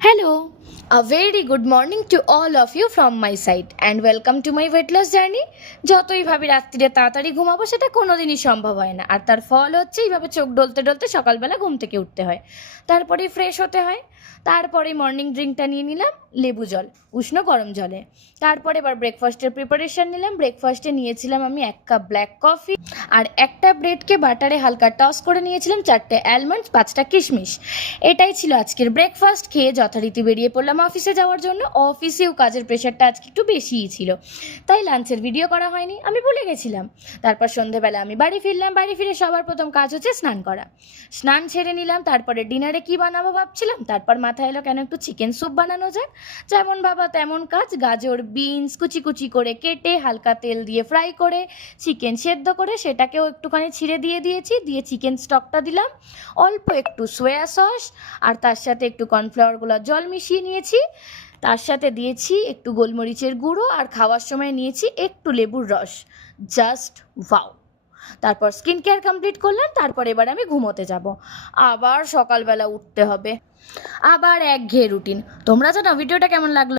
Hello, a very good morning to all of you from my side and welcome to my weight loss journey. যতই ভাবি রাত্রিরে তাড়াতাড়ি ঘুমাবো সেটা কোনোদিনই সম্ভব হয় না, আর তার ফল হচ্ছে এইভাবে চোখ ডলতে ডলতে সকালবেলা ঘুম থেকে উঠতে হয়, তারপরে ফ্রেশ হতে হয়, তারপরে মর্নিং ড্রিঙ্কটা নিয়ে নিলাম লেবু জল উষ্ণ গরম জলে। তারপরে এবার ব্রেকফাস্টের প্রিপারেশন নিলাম। ব্রেকফাস্টে নিয়েছিলাম আমি 1 কাপ ব্ল্যাক কফি আর একটা ব্রেডকে বাটারে হালকা টস করে নিয়েছিলাম, 4টে অ্যালমন্ডস, 5টা কিশমিশ। এটাই ছিল আজকের ব্রেকফাস্ট। খেয়ে যথারীতি বেরিয়ে পড়লাম অফিসে যাওয়ার জন্য। অফিসেও কাজের প্রেশারটা আজকে একটু বেশিই ছিল, তাই লাঞ্চের ভিডিও করা হয়নি, আমি ভুলে গেছিলাম। তারপর সন্ধেবেলা আমি বাড়ি ফিরলাম। বাড়ি ফিরে সবার প্রথম কাজ হচ্ছে স্নান করা। স্নান ছেড়ে নিলাম। তারপরে ডিনারে কি বানাবো ভাবছিলাম, তারপর মাথায় এলো কেন একটু চিকেন স্যুপ বানানো যাক। যেমন ভাবা তেমন কাজ। গাজর বিনস কুচি কুচি করে কেটে হালকা তেল দিয়ে ফ্রাই করে চিকেন সেদ্ধ করে সেটাকেও একটুখানি ছিঁড়ে দিয়েছি। দিয়ে চিকেন স্টকটা দিলাম, অল্প একটু সোয়া সস আর তার সাথে একটু কর্নফ্লাওয়ার গুঁড়া জল মিশিয়ে নিয়েছি। তার সাথে দিয়েছি একটু গোলমরিচের গুঁড়ো আর খাওয়ার সময় নিয়েছি একটু লেবুর রস। Just wow. তারপর স্কিন কেয়ার কমপ্লিট করলাম। তারপর এবার আমি ঘুমোতে যাব। আবার সকালবেলা উঠতে হবে, আবার একঘেয়ে রুটিন। তোমরা জানো ভিডিওটা কেমন লাগলো?